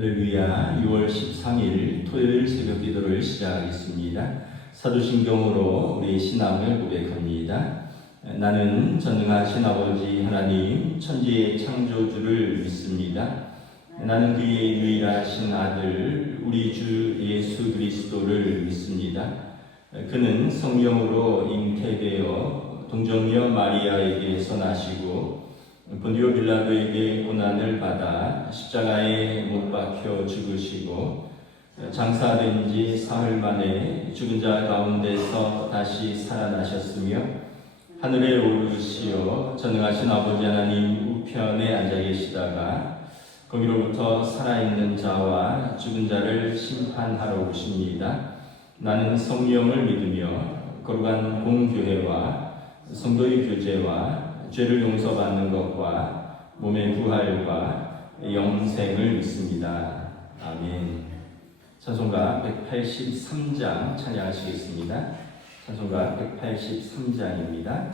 할렐루야. 6월 13일 토요일 새벽 기도를 시작하겠습니다. 사도신경으로 우리 신앙을 고백합니다. 나는 전능하신 아버지 하나님 천지의 창조주를 믿습니다. 나는 그의 유일하신 아들 우리 주 예수 그리스도를 믿습니다. 그는 성령으로 잉태되어 동정녀 마리아에게서 나시고 본디오 빌라도에게 고난을 받아 십자가에 못 박혀 죽으시고 장사된 지 사흘 만에 죽은 자 가운데서 다시 살아나셨으며 하늘에 오르시어 전능하신 아버지 하나님 우편에 앉아 계시다가 거기로부터 살아있는 자와 죽은 자를 심판하러 오십니다. 나는 성령을 믿으며 거룩한 공교회와 성도의 교제와 죄를 용서받는 것과 몸의 부활과 영생을 믿습니다. 아멘. 찬송가 183장 찬양하시겠습니다. 찬송가 183장입니다.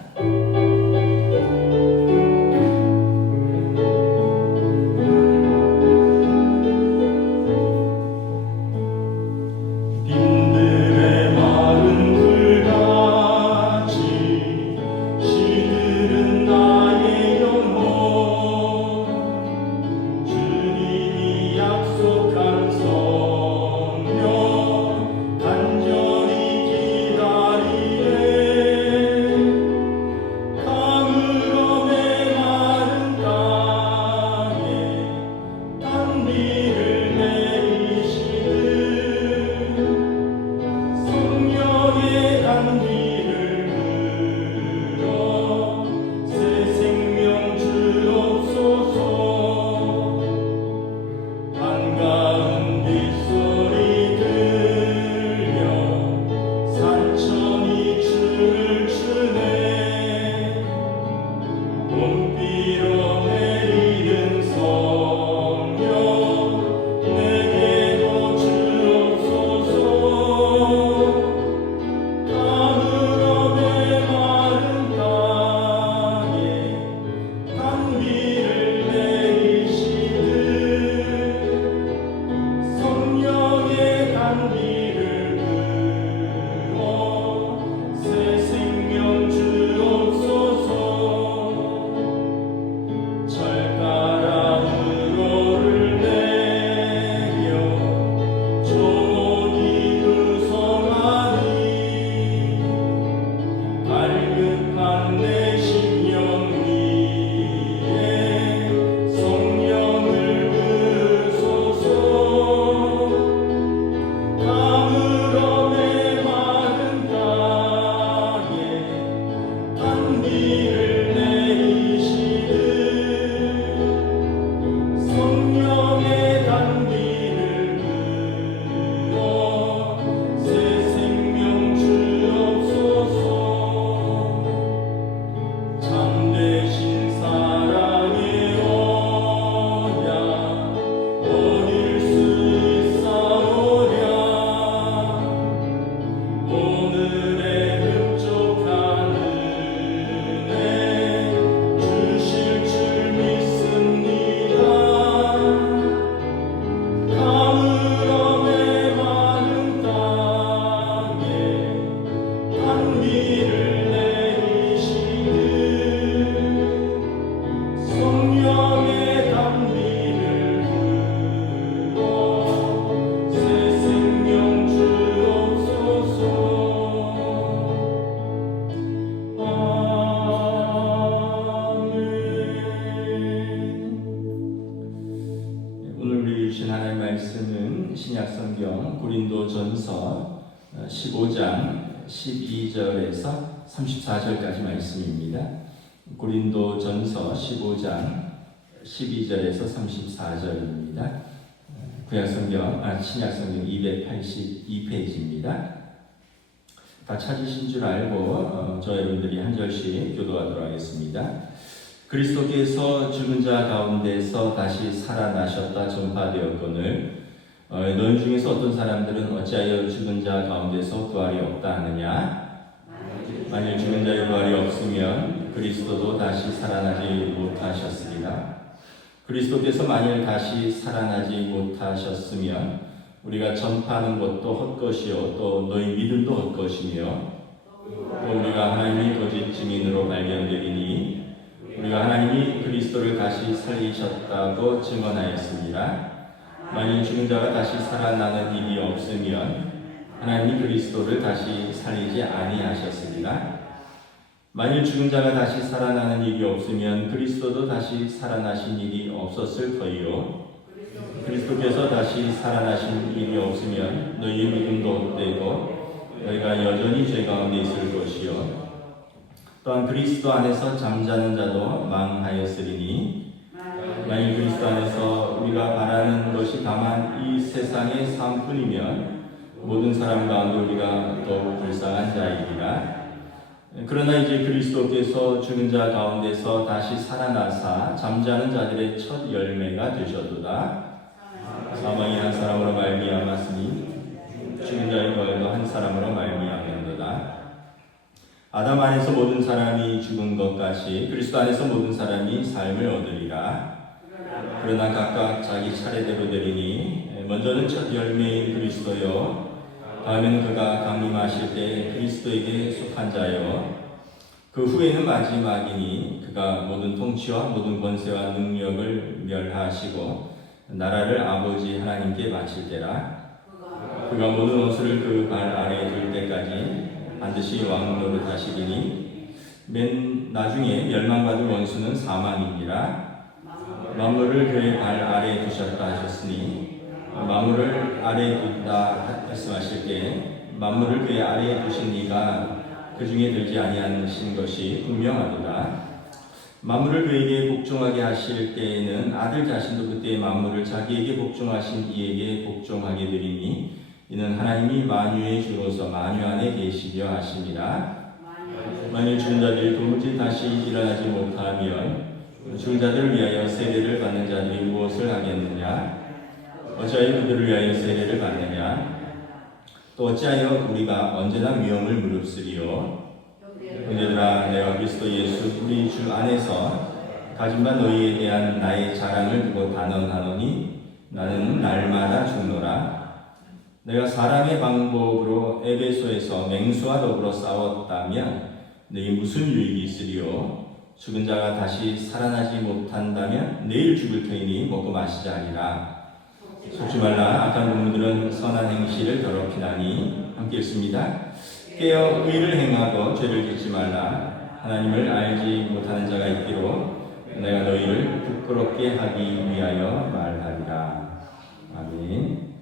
신약성경 고린도전서 15장 12절에서 34절까지 말씀입니다. 고린도전서 15장 12절에서 34절입니다. 신약성경 282페이지입니다. 다 찾으신 줄 알고 저 여러분들이 한 절씩 교도하도록 하겠습니다. 그리스도께서 죽은 자 가운데서 다시 살아나셨다 전파되었거늘 너희 중에서 어떤 사람들은 어찌하여 죽은 자 가운데서 부활이 없다 하느냐? 만일 죽은 자의 부활이 없으면 그리스도도 다시 살아나지 못하셨으리라. 그리스도께서 만일 다시 살아나지 못하셨으면 우리가 전파하는 것도 헛것이요 또 너희 믿음도 헛것이며 또 우리가 하나님의 거짓 증인으로 발견되리니 우리가 하나님이 그리스도를 다시 살리셨다고 증언하였습니다. 만일 죽은 자가 다시 살아나는 일이 없으면 하나님이 그리스도를 다시 살리지 아니하셨으리라. 만일 죽은 자가 다시 살아나는 일이 없으면 그리스도도 다시 살아나신 일이 없었을 터이요 그리스도께서 다시 살아나신 일이 없으면 너희의 믿음도 헛되고 너희가 여전히 죄 가운데 있을 것이요 또한 그리스도 안에서 잠자는 자도 망하였으리니 만일 그리스도 안에서 우리가 바라는 것이 다만 이 세상의 삶뿐이면 모든 사람 가운데 우리가 더욱 불쌍한 자이리라. 그러나 이제 그리스도께서 죽은 자 가운데서 다시 살아나사 잠자는 자들의 첫 열매가 되셨도다. 사망이 한 사람으로 말미암았으니 죽은 자의 부활도 한 사람으로 말미암는도다. 아담 안에서 모든 사람이 죽은 것 같이 그리스도 안에서 모든 사람이 삶을 얻으리라. 그러나 각각 자기 차례대로 되리니 먼저는 첫 열매인 그리스도요 다음에는 그가 강림하실 때 그리스도에게 속한 자요 그 후에는 마지막이니 그가 모든 통치와 모든 권세와 능력을 멸하시고 나라를 아버지 하나님께 바칠 때라. 그가 모든 원수를 그 발 아래에 둘 때까지 반드시 왕 노릇하시리니 맨 나중에 멸망받을 원수는 사망이니라. 만물을 그의 발 아래에 두셨다 하셨으니 만물을 아래에 둔다 말씀하실 때 만물을 그의 아래에 두신 이가 그 중에 들지 아니하신 것이 분명하도다. 만물을 그에게 복종하게 하실 때에는 아들 자신도 그때의 만물을 자기에게 복종하신 이에게 복종하게 되리니 이는 하나님이 만유의 주로서 만유 안에 계시려 하심이라. 만일 죽은 자들이 도무지 다시 일어나지 못하면 죽은 자들을 위하여 세례를 받는 자들이 무엇을 하겠느냐? 어찌하여 그들을 위하여 세례를 받느냐? 또 어찌하여 우리가 언제나 위험을 무릅쓰리요? 형제들아 내가 그리스도 예수 우리 주 안에서 가진 바 너희에 대한 나의 자랑을 두고 단언하노니 나는 날마다 죽노라. 내가 사람의 방법으로 에베소에서 맹수와 더불어 싸웠다면 너희 무슨 유익이 있으리요? 죽은 자가 다시 살아나지 못한다면 내일 죽을 터이니 먹고 마시자 하리라. 속지 말라. 악한 동무들은 선한 행실을 더럽히나니. 함께 읽습니다. 깨어 의를 행하고 죄를 짓지 말라. 하나님을 알지 못하는 자가 있기로 내가 너희를 부끄럽게 하기 위하여 말하리라. 아멘.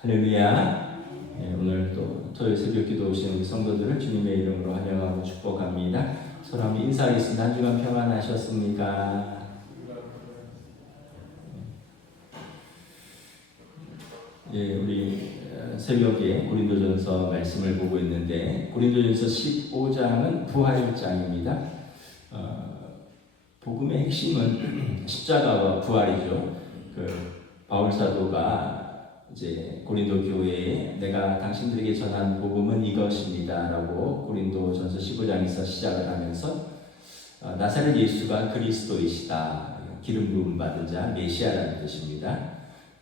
할렐루야. 네, 오늘 또 토요일 새벽 기도 오신 우리 성도들을 주님의 이름으로 환영하고 축복합니다. 서로 한번 인사하겠습니다. 한 주간 평안하셨습니까? 예, 우리 새벽에 고린도전서 말씀을 보고 있는데 고린도전서 15장은 부활장입니다. 복음의 핵심은 십자가와 부활이죠. 바울 사도가 이제 고린도 교회에 내가 당신들에게 전한 복음은 이것입니다라고 고린도전서 15장에서 시작을 하면서 나사렛 예수가 그리스도이시다. 기름 부음 받은 자 메시아라는 뜻입니다.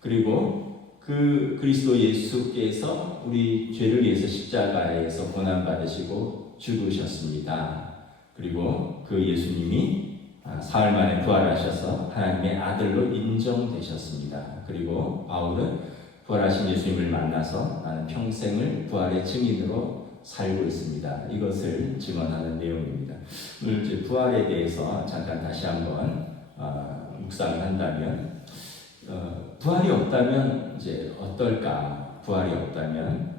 그리고 그 그리스도 예수께서 우리 죄를 위해서 십자가에서 고난 받으시고 죽으셨습니다. 그리고 그 예수님이 사흘 만에 부활하셔서 하나님의 아들로 인정되셨습니다. 그리고 바울은 부활하신 예수님을 만나서 나는 평생을 부활의 증인으로 살고 있습니다. 이것을 증언하는 내용입니다. 오늘 이제 부활에 대해서 잠깐 다시 한번 묵상을 한다면 부활이 없다면 이제 어떨까? 부활이 없다면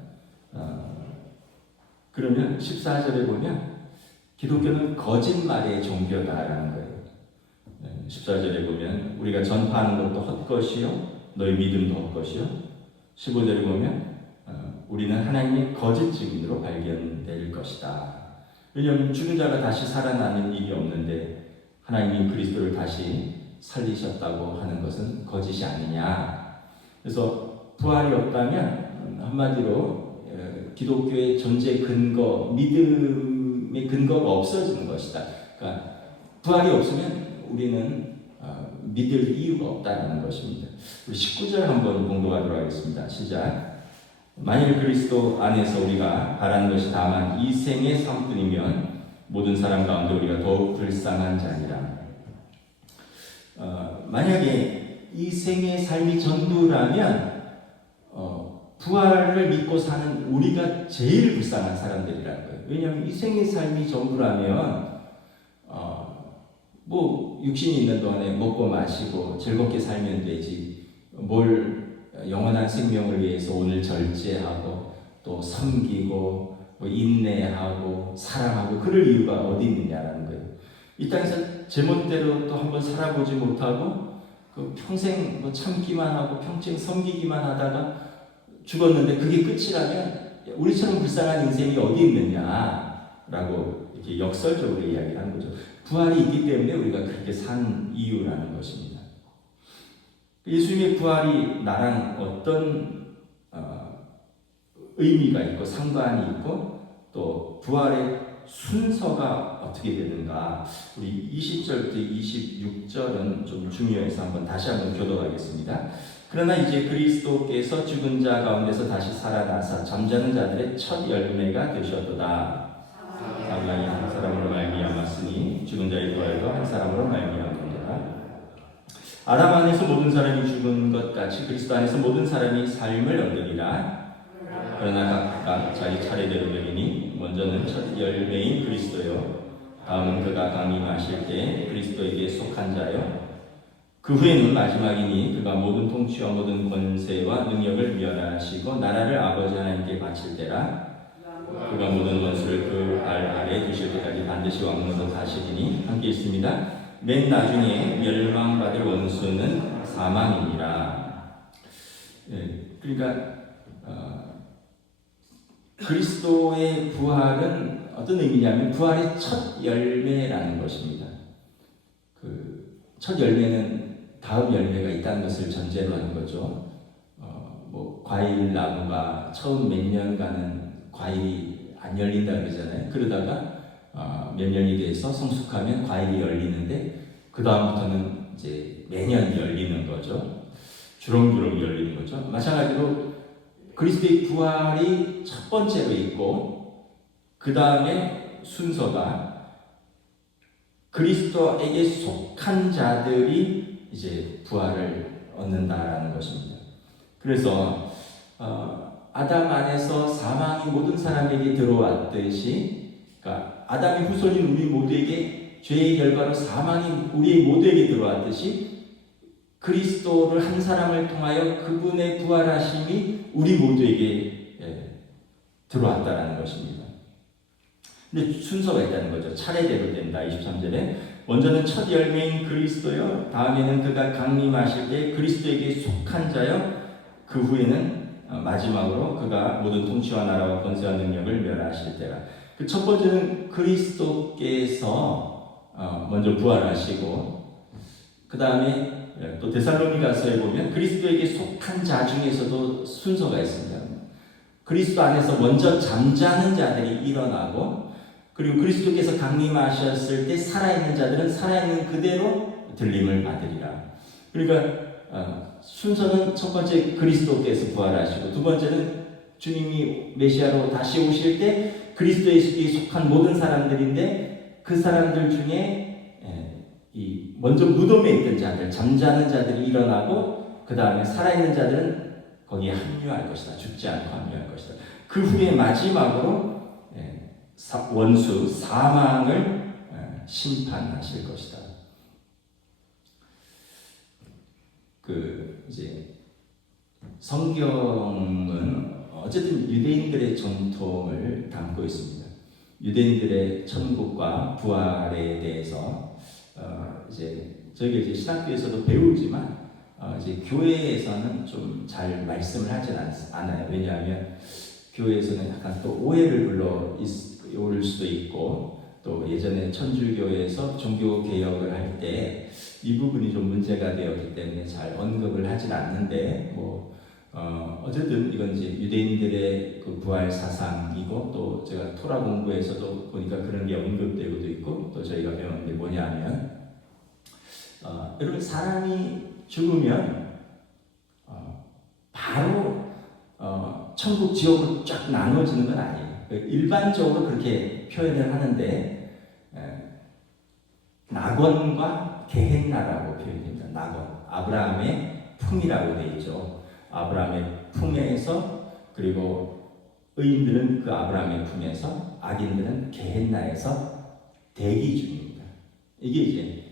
그러면 14절에 보면 기독교는 거짓말의 종교다라는 거예요. 14절에 보면 우리가 전파하는 것도 헛것이요 너희 믿음도 헛것이요 15절에 보면 우리는 하나님의 거짓 증인으로 발견될 것이다. 왜냐하면 죽은 자가 다시 살아나는 일이 없는데 하나님이 그리스도를 다시 살리셨다고 하는 것은 거짓이 아니냐. 그래서 부활이 없다면 한마디로 기독교의 존재 근거, 믿음의 근거가 없어지는 것이다. 그러니까 부활이 없으면 우리는 믿을 이유가 없다는 것입니다. 우리 19절 한번 공독하도록 하겠습니다. 시작. 만일 그리스도 안에서 우리가 바라는 것이 다만 이 생의 삶뿐이면 모든 사람 가운데 우리가 더욱 불쌍한 자니라. 만약에 이 생의 삶이 전부라면 부활을 믿고 사는 우리가 제일 불쌍한 사람들이라는 거예요. 왜냐하면 이 생의 삶이 전부라면 뭐 육신이 있는 동안에 먹고 마시고 즐겁게 살면 되지, 뭘 영원한 생명을 위해서 오늘 절제하고 또 섬기고 뭐 인내하고 사랑하고 그럴 이유가 어디 있느냐라는 거예요. 이 땅에서 제멋대로 또 한번 살아보지 못하고 그 평생 뭐 참기만 하고 평생 섬기기만 하다가 죽었는데 그게 끝이라면 우리처럼 불쌍한 인생이 어디 있느냐라고 이렇게 역설적으로 이야기하는 거죠. 부활이 있기 때문에 우리가 그렇게 산 이유라는 것입니다. 예수님의 부활이 나랑 어떤 의미가 있고 상관이 있고 또 부활의 순서가 어떻게 되는가, 우리 20절부터 26절은 좀 중요해서 다시 한번 교독하겠습니다. 그러나 이제 그리스도께서 죽은 자 가운데서 다시 살아나사 잠자는 자들의 첫 열매가 되셨도다. 사망이 한 사람으로 말미암았으니 죽은 자의 부활도 한 사람으로 말미암았도다. 아담 안에서 모든 사람이 죽은 것 같이 그리스도 안에서 모든 사람이 삶을 얻으리라. 그러나 각각 자기 차례대로 되리니 먼저는 첫 열매인 그리스도요, 다음은 그가 강림하실 때 그리스도에게 속한 자요, 그 후에는 마지막이니 그가 모든 통치와 모든 권세와 능력을 멸하시고 나라를 아버지 하나님께 바칠 때라. 그가 모든 원수를 그 발 아래 두실 때까지 반드시 왕노릇 하시리니. 함께 있습니다. 맨 나중에 멸망받을 원수는 사망이니라. 그러니까 그리스도의 부활은 어떤 의미냐면 부활의 첫 열매라는 것입니다. 그 첫 열매는 다음 열매가 있다는 것을 전제로 하는 거죠. 뭐 과일 나무가 처음 몇 년간은 과일이 안 열린다 그러잖아요. 그러다가 몇 년이 돼서 성숙하면 과일이 열리는데 그 다음부터는 이제 매년 열리는 거죠. 주렁주렁 열리는 거죠. 마찬가지로 그리스도의 부활이 첫 번째로 있고 그 다음에 순서가 그리스도에게 속한 자들이 이제 부활을 얻는다라는 것입니다. 그래서 아담 안에서 사망이 모든 사람에게 들어왔듯이, 그러니까 아담의 후손인 우리 모두에게 죄의 결과로 사망이 우리 모두에게 들어왔듯이 그리스도를 한 사람을 통하여 그분의 부활하심이 우리 모두에게 들어왔다라는 것입니다. 근데 순서가 있다는 거죠. 차례대로 된다. 23절에 먼저는 첫 열매인 그리스도요, 다음에는 그가 강림하실 때 그리스도에게 속한 자요, 그 후에는 마지막으로 그가 모든 통치와 나라와 권세와 능력을 멸하실 때라. 그 첫 번째는 그리스도께서 먼저 부활하시고 그 다음에 또 데살로니가서에 보면 그리스도에게 속한 자 중에서도 순서가 있습니다. 그리스도 안에서 먼저 잠자는 자들이 일어나고, 그리고 그리스도께서 강림하셨을 때 살아있는 자들은 살아있는 그대로 들림을 받으리라. 그러니까 순서는 첫 번째 그리스도께서 부활하시고, 두 번째는 주님이 메시아로 다시 오실 때 그리스도에 속한 모든 사람들인데 그 사람들 중에 이 먼저 무덤에 있던 자들, 잠자는 자들이 일어나고 그 다음에 살아있는 자들은 거기에 합류할 것이다. 죽지 않고 합류할 것이다. 그 후에 마지막으로 원수 사망을 심판하실 것이다. 그 이제 성경은 어쨌든 유대인들의 전통을 담고 있습니다. 유대인들의 천국과 부활에 대해서 이제 저희가 이제 신학교에서도 배우지만 이제 교회에서는 좀 잘 말씀을 하진 않아요. 왜냐하면 교회에서는 약간 또 오해를 불러올 수도 있고, 또 예전에 천주교에서 종교 개혁을 할 때 이 부분이 좀 문제가 되었기 때문에 잘 언급을 하진 않는데, 어쨌든 이건 이제 유대인들의 그 부활 사상이고, 또 제가 토라 공부에서도 보니까 그런 게 언급되고도 있고, 또 저희가 배웠는데 뭐냐면 여러분 사람이 죽으면 바로 천국 지옥으로 쫙 나누어지는 건 아니에요. 일반적으로 그렇게 표현을 하는데 낙원과 게헨나라고 표현됩니다. 낙원, 아브라함의 품이라고 되어 있죠. 아브라함의 품에서 그리고 의인들은 그 아브라함의 품에서 악인들은 게헨나에서 대기 중입니다. 이게 이제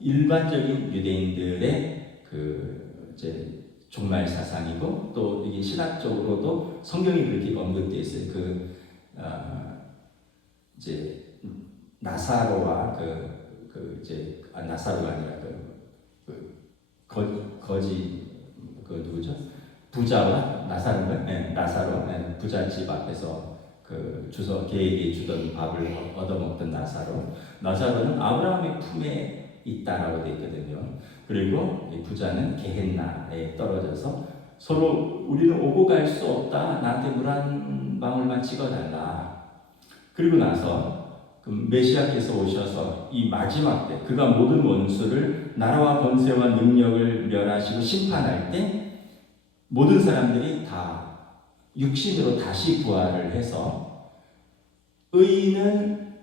일반적인 유대인들의 그 이제 종말 사상이고 또 이게 신학적으로도 성경이 그렇게 언급되어 있어요. 이제 나사로와 이제 나사로가 아니라 거지 누구죠? 부자와 나사로인가? 네, 나사로 부잣집 앞에서 개에게 주던 밥을 얻어먹던 나사로는 아브라함의 품에 있다라고 되어 있거든요. 그리고 이 부자는 게헨나에 떨어져서 서로 우리는 오고 갈 수 없다. 나한테 물 한 방울만 찍어달라. 그리고 나서 그 메시아께서 오셔서 이 마지막 때 그가 모든 원수를 나라와 권세와 능력을 멸하시고 심판할 때 모든 사람들이 다 육신으로 다시 부활을 해서 의인은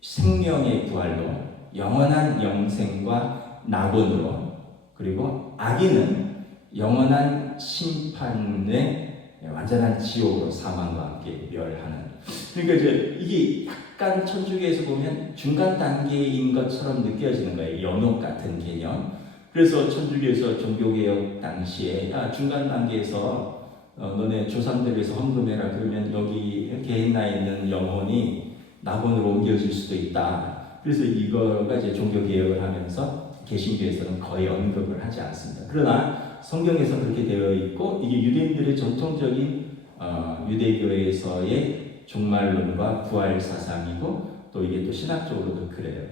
생명의 부활로 영원한 영생과 낙원으로 그리고 악인은 영원한 심판의 완전한 지옥으로 사망과 함께 멸하는. 그러니까 이제 이게 약간 천주교에서 보면 중간 단계인 것처럼 느껴지는 거예요. 연옥 같은 개념. 그래서 천주교에서 종교개혁 당시에 중간 단계에서 너네 조상들 위해서 헌금해라. 그러면 여기 게헨나에 있는 영혼이 낙원으로 옮겨질 수도 있다. 그래서 이거가 이제 종교개혁을 하면서 개신교에서는 거의 언급을 하지 않습니다. 그러나 성경에서 그렇게 되어 있고 이게 유대인들의 전통적인 유대교에서의 종말론과 부활 사상이고 또 이게 또 신학적으로도 그래요.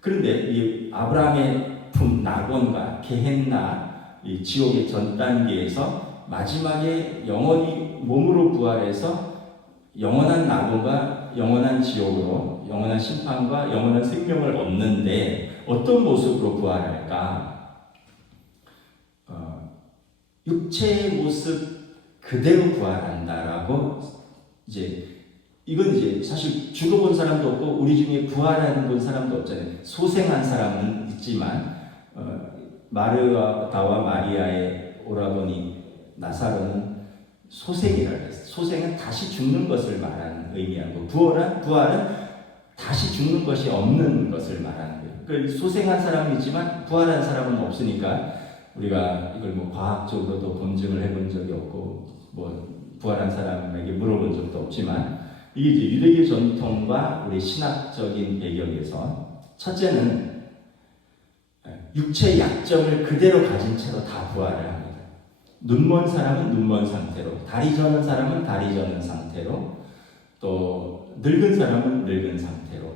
그런데 이 아브라함의 품 낙원과 게헨나 이 지옥의 전 단계에서 마지막에 영원히 몸으로 부활해서 영원한 낙원과 영원한 지옥으로 영원한 심판과 영원한 생명을 얻는데 어떤 모습으로 부활할까? 육체의 모습 그대로 부활한다라고 이건 이제 사실 죽어본 사람도 없고 우리 중에 부활한 본 사람도 없잖아요. 소생한 사람은 있지만 마르다와 마리아의 오라버니 나사로는 소생이라고 했어요. 소생은 다시 죽는 것을 말하는 의미하고 부활은 다시 죽는 것이 없는 것을 말하는 거예요. 그러니까 소생한 사람은 있지만 부활한 사람은 없으니까 우리가 이걸 과학적으로도 검증을 해본 적이 없고 부활한 사람에게 물어본 적도 없지만 이게 이제 유대교 전통과 우리 신학적인 배경에서 첫째는 육체의 약점을 그대로 가진 채로 다 부활을 합니다. 눈먼 사람은 눈먼 상태로, 다리 저는 사람은 다리 저는 상태로, 또 늙은 사람은 늙은 상태로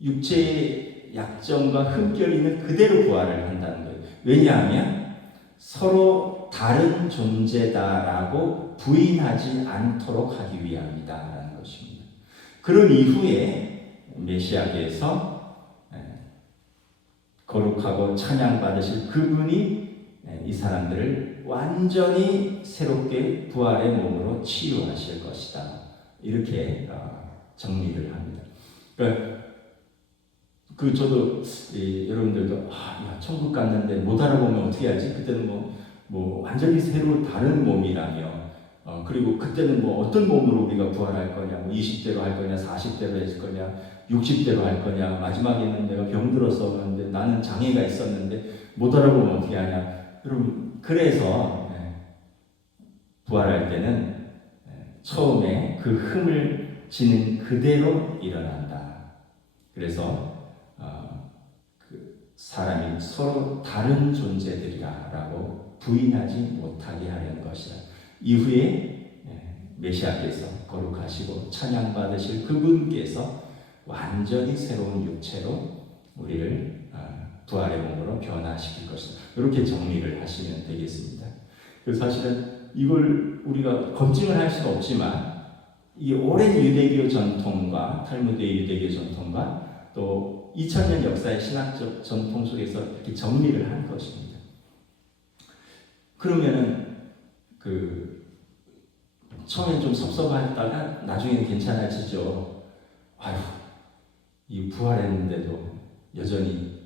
육체의 약점과 흠결이는 그대로 부활을 한다는 거예요. 왜냐하면 서로 다른 존재다라고 부인하지 않도록 하기 위함이다라는 것입니다. 그런 이후에 메시아께서 거룩하고 찬양받으실 그분이 이 사람들을 완전히 새롭게 부활의 몸으로 치유하실 것이다. 이렇게 정리를 합니다. 그러니까 저도 여러분들도 천국 갔는데 못 알아보면 어떻게 하지? 그때는 완전히 새로 다른 몸이라며 그리고 그때는 어떤 몸으로 우리가 부활할 거냐 20대로 할 거냐 40대로 했을 거냐 60대로 할 거냐 마지막에는 내가 병들어서 그런데 나는 장애가 있었는데 못 알아보면 어떻게 하냐. 여러분 그래서 부활할 때는 처음에 그 흠을 지닌 그대로 일어난다. 그래서 사람이 서로 다른 존재들이라고 부인하지 못하게 하려는 것이다. 이후에 메시아께서 거룩하시고 찬양받으실 그분께서 완전히 새로운 육체로 우리를 부활의 몸으로 변화시킬 것이다. 이렇게 정리를 하시면 되겠습니다. 그래서 사실은 이걸 우리가 검증을 할 수는 없지만 이게 오랜 유대교 전통과 탈무드의 유대교 전통과 또 2000년 역사의 신학적 전통 속에서 이렇게 정리를 한 것입니다. 그러면은 처음엔 좀 섭섭하다가 나중에는 괜찮아지죠. 아유, 이 부활했는데도 여전히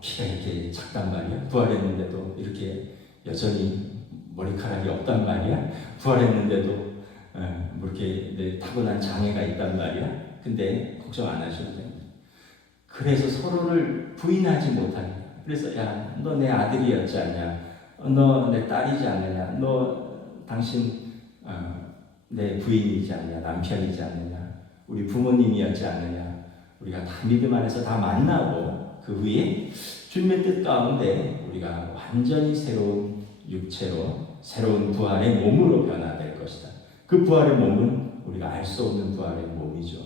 키가 이렇게 작단 말이야. 부활했는데도 이렇게 여전히 머리카락이 없단 말이야. 부활했는데도 뭐 이렇게 타고난 장애가 있단 말이야. 근데 걱정 안 하셔도 됩니다. 그래서 서로를 부인하지 못하게. 그래서 야, 너 내 아들이었지 않냐? 너 내 딸이지 않느냐? 너 당신 내 부인이지 않느냐? 남편이지 않느냐? 우리 부모님이었지 않느냐? 우리가 다 믿음 안에서 다 만나고 그 후에 주님의 뜻 가운데 우리가 완전히 새로운 육체로 새로운 부활의 몸으로 변화될 것이다. 그 부활의 몸은 우리가 알 수 없는 부활의 몸이죠.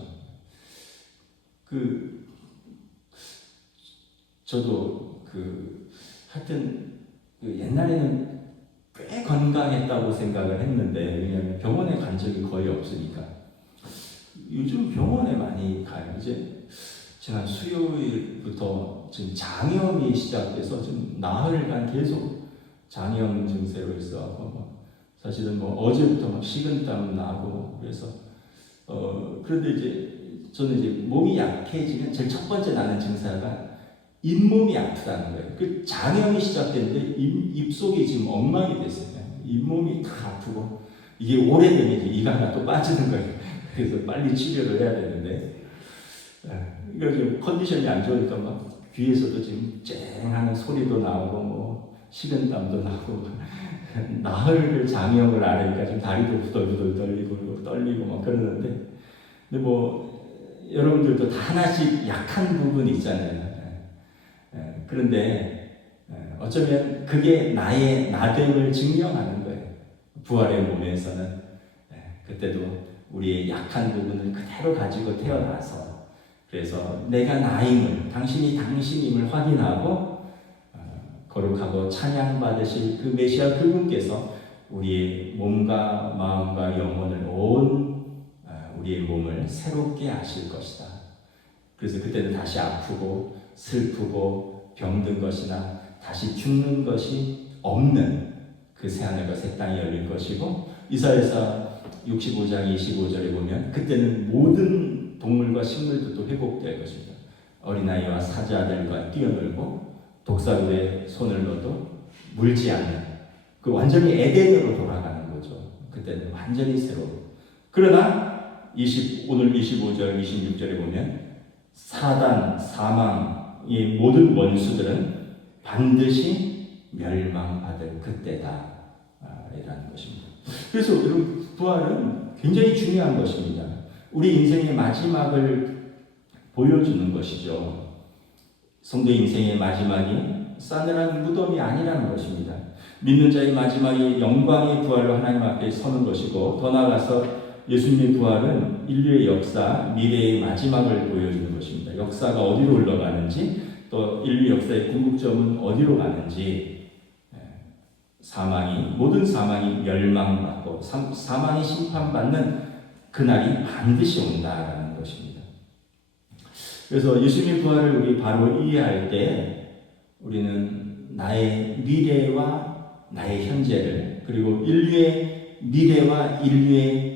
저도 하여튼 옛날에는 꽤 건강했다고 생각을 했는데, 왜냐하면 병원에 간 적이 거의 없으니까. 요즘 병원에 많이 가요. 이제 지난 수요일부터 지금 장염이 시작돼서 지금 나흘간 계속 장염 증세로 있어서 사실은 어제부터 막 식은땀 나고 그래서 그런데 이제 저는 이제 몸이 약해지면 제일 첫 번째 나는 증사가 잇몸이 아프다는 거예요. 그 장염이 시작됐는데 입속이 지금 엉망이 됐어요. 잇몸이 다 아프고 이게 오래되면 이제 이가 하나 또 빠지는 거예요. 그래서 빨리 치료를 해야 되는데 이거 지금 컨디션이 안 좋으니까 막 귀에서도 지금 쨍하는 소리도 나오고 식은땀도 나고 나흘 장염을 앓으니까 지금 다리도 부들부들 떨리고 막 그러는데 근데 여러분들도 다 하나씩 약한 부분이 있잖아요. 그런데 어쩌면 그게 나의 나됨을 증명하는 거예요. 부활의 몸에서는 그때도 우리의 약한 부분을 그대로 가지고 태어나서 그래서 내가 나임을 당신이 당신임을 확인하고 거룩하고 찬양받으실 그 메시아 그분께서 우리의 몸과 마음과 영혼을 온 우리의 몸을 새롭게 하실 것이다. 그래서 그때는 다시 아프고 슬프고 병든 것이나 다시 죽는 것이 없는 그 새하늘과 새 땅이 열릴 것이고 이사야서 65장 25절에 보면 그때는 모든 동물과 식물들도 회복될 것입니다. 어린아이와 사자들과 뛰어놀고 독사들의 손을 넣어도 물지 않는 그 완전히 에덴으로 돌아가는 거죠. 그때는 완전히 새로워. 그러나 오늘 25절 26절에 보면 사단, 사망의 모든 원수들은 반드시 멸망받을 그때다 라는 것입니다. 그래서 여러분 부활은 굉장히 중요한 것입니다. 우리 인생의 마지막을 보여주는 것이죠. 성도 인생의 마지막이 싸늘한 무덤이 아니라는 것입니다. 믿는 자의 마지막이 영광의 부활로 하나님 앞에 서는 것이고 더 나아가서 예수님의 부활은 인류의 역사, 미래의 마지막을 보여주는 것입니다. 역사가 어디로 흘러가는지 또 인류 역사의 궁극점은 어디로 가는지 모든 사망이 멸망받고 사망이 심판받는 그날이 반드시 온다라는 것입니다. 그래서 예수님의 부활을 우리 바로 이해할 때 우리는 나의 미래와 나의 현재를 그리고 인류의 미래와 인류의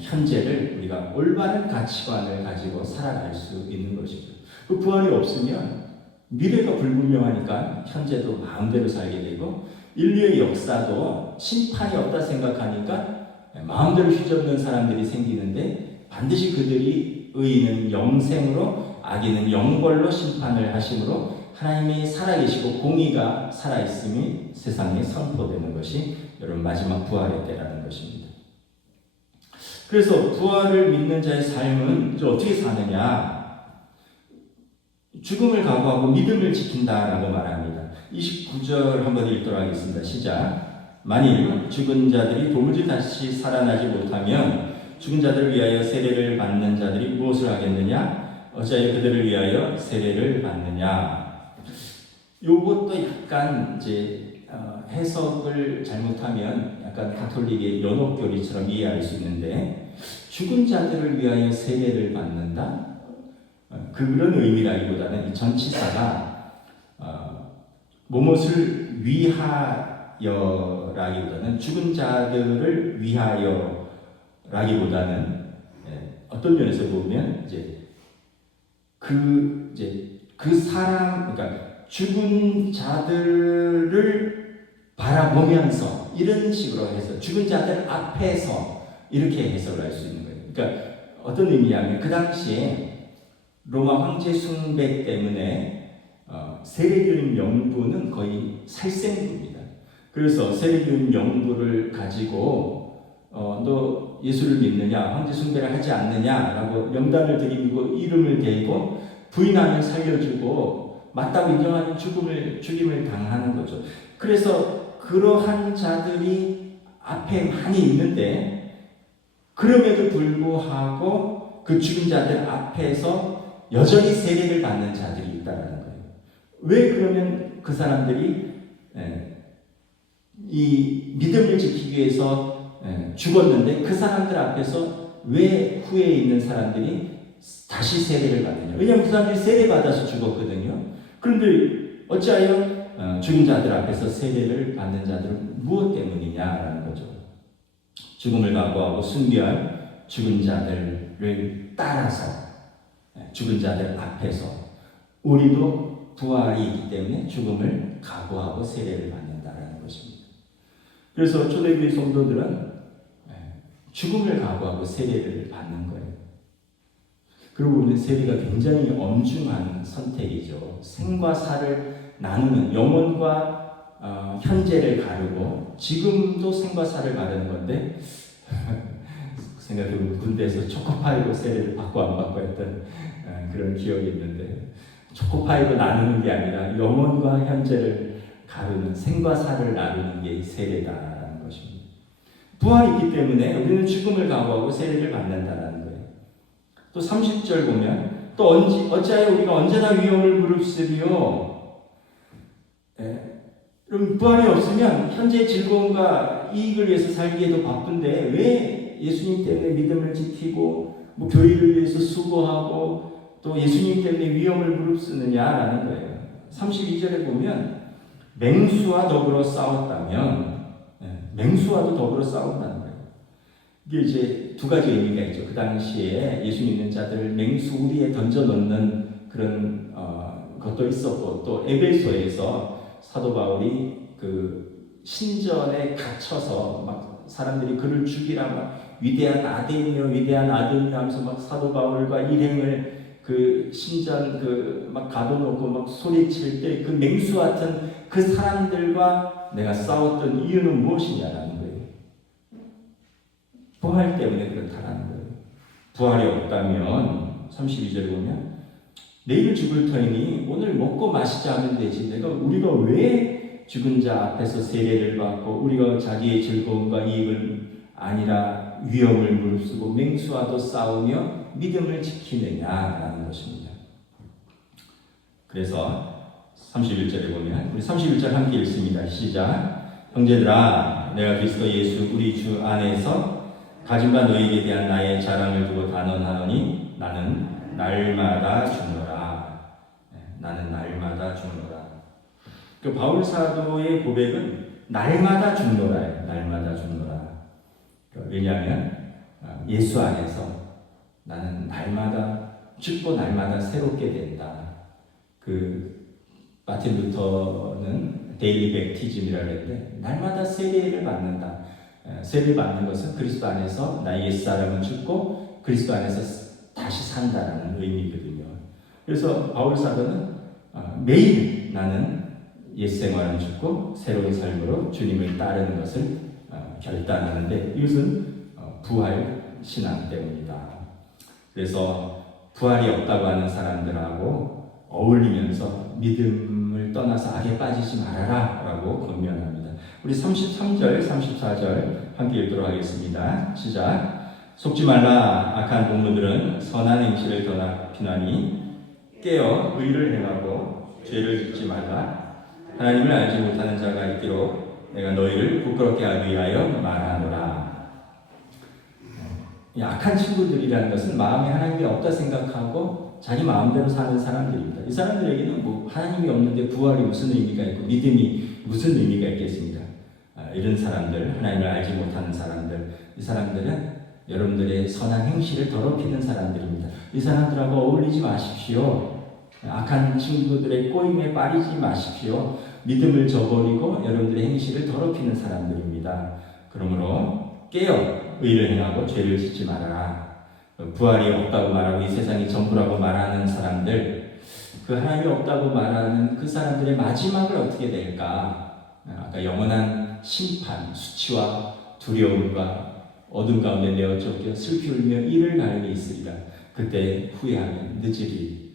현재를 우리가 올바른 가치관을 가지고 살아갈 수 있는 것이죠. 그 부활이 없으면 미래가 불분명하니까 현재도 마음대로 살게 되고 인류의 역사도 심판이 없다 생각하니까 마음대로 휘젓는 사람들이 생기는데 반드시 그들이 의인은 영생으로 악인은 영벌로 심판을 하심으로 하나님이 살아계시고 공의가 살아있음이 세상에 선포되는 것이 여러분 마지막 부활의 때라는 것입니다. 그래서 부활을 믿는 자의 삶은 이제 어떻게 사느냐? 죽음을 각오하고 믿음을 지킨다라고 말합니다. 29절 한번 읽도록 하겠습니다. 시작. 만일 죽은 자들이 도무지 다시 살아나지 못하면 죽은 자들을 위하여 세례를 받는 자들이 무엇을 하겠느냐? 어찌하여 그들을 위하여 세례를 받느냐? 요것도 약간 이제 해석을 잘못하면 약간 가톨릭의 연옥교리처럼 이해할 수 있는데 죽은 자들을 위하여 세례를 받는다? 그런 의미라기보다는 이 전치사가 무엇을 위하여라기보다는 죽은 자들을 위하여라기보다는 어떤 면에서 보면 그 사람, 그러니까 죽은 자들을 바라보면서 이런 식으로 해서 죽은 자들 앞에서 이렇게 해석을 할 수 있는 거예요. 그러니까 어떤 의미냐면 그 당시에 로마 황제 숭배 때문에 세례교인 명부는 거의 살생부입니다. 그래서 세례교인 명부를 가지고 너 예수를 믿느냐, 황제 숭배를 하지 않느냐라고 명단을 드리고 이름을 대고 부인하면 살려주고 맞다고 인정하면 죽임을 당하는 거죠. 그래서 그러한 자들이 앞에 많이 있는데 그럼에도 불구하고 그 죽은 자들 앞에서 여전히 세례를 받는 자들이 있다는 거예요. 왜 그러면 그 사람들이 이 믿음을 지키기 위해서 죽었는데 그 사람들 앞에서 왜 후에 있는 사람들이 다시 세례를 받느냐? 왜냐하면 그 사람들이 세례 받아서 죽었거든요. 그런데 어찌하여 죽은 자들 앞에서 세례를 받는 자들은 무엇 때문이냐라는 거죠. 죽음을 각오하고 순교한 죽은 자들을 따라서 죽은 자들 앞에서 우리도 부활이 있기 때문에 죽음을 각오하고 세례를 받는다라는 것입니다. 그래서 초대교회 성도들은 죽음을 각오하고 세례를 받는 거예요. 그리고 우리 세례가 굉장히 엄중한 선택이죠. 생과 사를 나누는, 영혼과 현재를 가르고 지금도 생과 사를 가르는 건데 생각해보면 군대에서 초코파이로 세례를 받고 안 받고 했던 그런 기억이 있는데 초코파이로 나누는 게 아니라 영혼과 현재를 가르는, 생과 사를 나누는 게 세례다라는 것입니다. 부활이 있기 때문에 우리는 죽음을 각오하고 세례를 받는다라는 거예요. 또 30절 보면 또 어찌하여 우리가 언제나 위험을 무릅쓰리요. 그럼 부활이 없으면 현재의 즐거움과 이익을 위해서 살기에도 바쁜데 왜 예수님 때문에 믿음을 지키고 교회를 위해서 수고하고 또 예수님 때문에 위험을 무릅쓰느냐라는 거예요. 32절에 보면 맹수와 더불어 싸웠다면 맹수와도 더불어 싸운다는 거예요. 이게 이제 두 가지 의미가 있죠. 그 당시에 예수 믿는 자들을 맹수 우리에 던져 넣는 그런 것도 있었고 또 에베소에서 사도 바울이 그 신전에 갇혀서 막 사람들이 그를 죽이라 막 위대한 아들이며 위대한 아들이며 하면서 막 사도 바울과 일행을 그 신전 그 막 가둬놓고 막 소리칠 때 그 맹수 같은 그 사람들과 내가 싸웠던 이유는 무엇이냐라는 거예요. 부활 때문에 그렇다라는 거예요. 부활이 없다면 32절에 보면 내일 죽을 터이니 오늘 먹고 마시자 하면 되지. 우리가 왜 죽은 자 앞에서 세례를 받고 우리가 자기의 즐거움과 이익을 아니라 위험을 무릅쓰고 맹수와도 싸우며 믿음을 지키느냐라는 것입니다. 그래서 31절에 보면 우리 31절 함께 읽습니다. 시작. 형제들아 내가 그리스도 예수 우리 주 안에서 가진 바 너희에게 대한 나의 자랑을 두고 단언하노니 나는 날마다 죽노라. 나는 날마다 죽노라. 그 바울 사도의 고백은 날마다 죽노라예요. 날마다 죽노라. 왜냐하면 예수 안에서 나는 날마다 죽고 날마다 새롭게 된다. 그 마틴 루터는 데일리 백티즘이라고 했는데 날마다 세례를 받는다. 세례를 받는 것은 그리스도 안에서 나의 옛사람은 죽고 그리스도 안에서 다시 산다는 의미거든요. 그래서 바울 사도는 매일 나는 옛 생활은 죽고 새로운 삶으로 주님을 따르는 것을 결단하는데 이것은 부활 신앙 때문이다. 그래서 부활이 없다고 하는 사람들하고 어울리면서 믿음을 떠나서 악에 빠지지 말아라 라고 권면합니다. 우리 33절, 34절 함께 읽도록 하겠습니다. 시작. 속지 말라. 악한 동무들은 선한 행실을 더 비나니 깨어 의를 행하고 죄를 짓지 말라. 하나님을 알지 못하는 자가 있기로 내가 너희를 부끄럽게 하기 위하여 말하노라. 악한 친구들이라는 것은 마음에 하나님이 없다 생각하고 자기 마음대로 사는 사람들입니다. 이 사람들에게는 뭐 하나님이 없는데 부활이 무슨 의미가 있고 믿음이 무슨 의미가 있겠습니까? 이런 사람들, 하나님을 알지 못하는 사람들, 이 사람들은 여러분들의 선한 행실을 더럽히는 사람들입니다. 이 사람들하고 어울리지 마십시오. 악한 친구들의 꼬임에 빠지지 마십시오. 믿음을 저버리고 여러분들의 행실을 더럽히는 사람들입니다. 그러므로 깨어 의를 행하고 죄를 짓지 말아라. 부활이 없다고 말하고 이 세상이 전부라고 말하는 사람들, 그 하나님이 없다고 말하는 그 사람들의 마지막을 어떻게 될까? 아까 영원한 심판, 수치와 두려움과 어둠 가운데 내어 쫓겨 슬피 울며 이를 가름이 있으리라. 그때 후회하면 늦으리.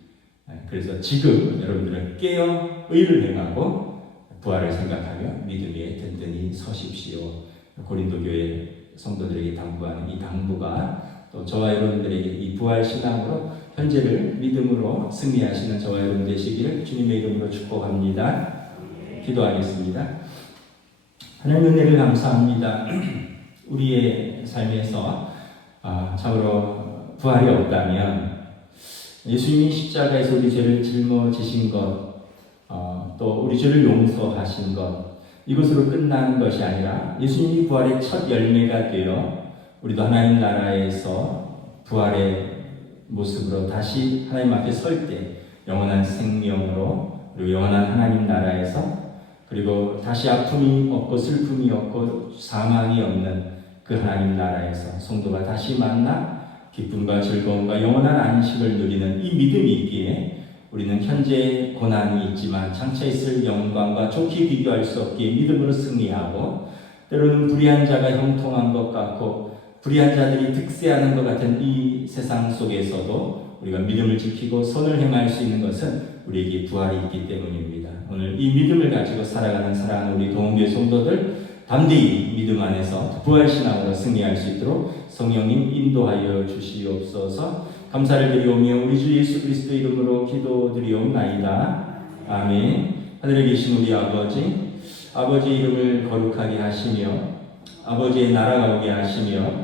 그래서 지금 여러분들은 깨어 의를 행하고 부활을 생각하며 믿음 위에 든든히 서십시오. 고린도 교회 성도들에게 당부하는 이 당부가 또 저와 여러분들에게 이 부활 신앙으로 현재를 믿음으로 승리하시는 저와 여러분 되시기를 주님의 이름으로 축복합니다. 기도하겠습니다. 하나님 은혜를 감사합니다. 우리의 삶에서 참으로 부활이 없다면 예수님이 십자가에서 우리 죄를 짊어지신 것, 또 우리 죄를 용서하신 것, 이것으로 끝나는 것이 아니라 예수님이 부활의 첫 열매가 되어 우리도 하나님 나라에서 부활의 모습으로 다시 하나님 앞에 설 때 영원한 생명으로 그리고 영원한 하나님 나라에서 그리고 다시 아픔이 없고 슬픔이 없고 사망이 없는 그 하나님 나라에서 성도가 다시 만나 기쁨과 즐거움과 영원한 안식을 누리는 이 믿음이 있기에 우리는 현재 고난이 있지만 장차 있을 영광과 좋게 비교할 수 없기에 믿음으로 승리하고 때로는 불의한 자가 형통한 것 같고 불의한 자들이 득세하는 것 같은 이 세상 속에서도 우리가 믿음을 지키고 선을 행할 수 있는 것은 우리에게 부활이 있기 때문입니다. 오늘 이 믿음을 가지고 살아가는 사랑하는 우리 동원교회 성도들 담대히 믿음 안에서 부활신앙으로 승리할 수 있도록 성령님 인도하여 주시옵소서. 감사를 드리오며 우리 주 예수 그리스도 이름으로 기도드리옵나이다. 아멘. 하늘에 계신 우리 아버지, 아버지 이름을 거룩하게 하시며 아버지의 나라가 오게 하시며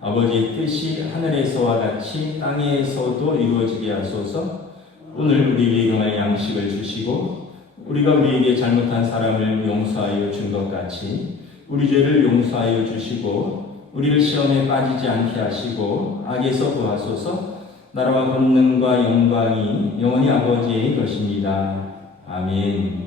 아버지의 뜻이 하늘에서와 같이 땅에서도 이루어지게 하소서. 오늘 우리에게 일용할 양식을 주시고 우리가 우리에게 잘못한 사람을 용서하여 준 것 같이 우리 죄를 용서하여 주시고 우리를 시험에 빠지지 않게 하시고 악에서 구하소서. 나라와 권능과 영광이 영원히 아버지의 것입니다. 아멘.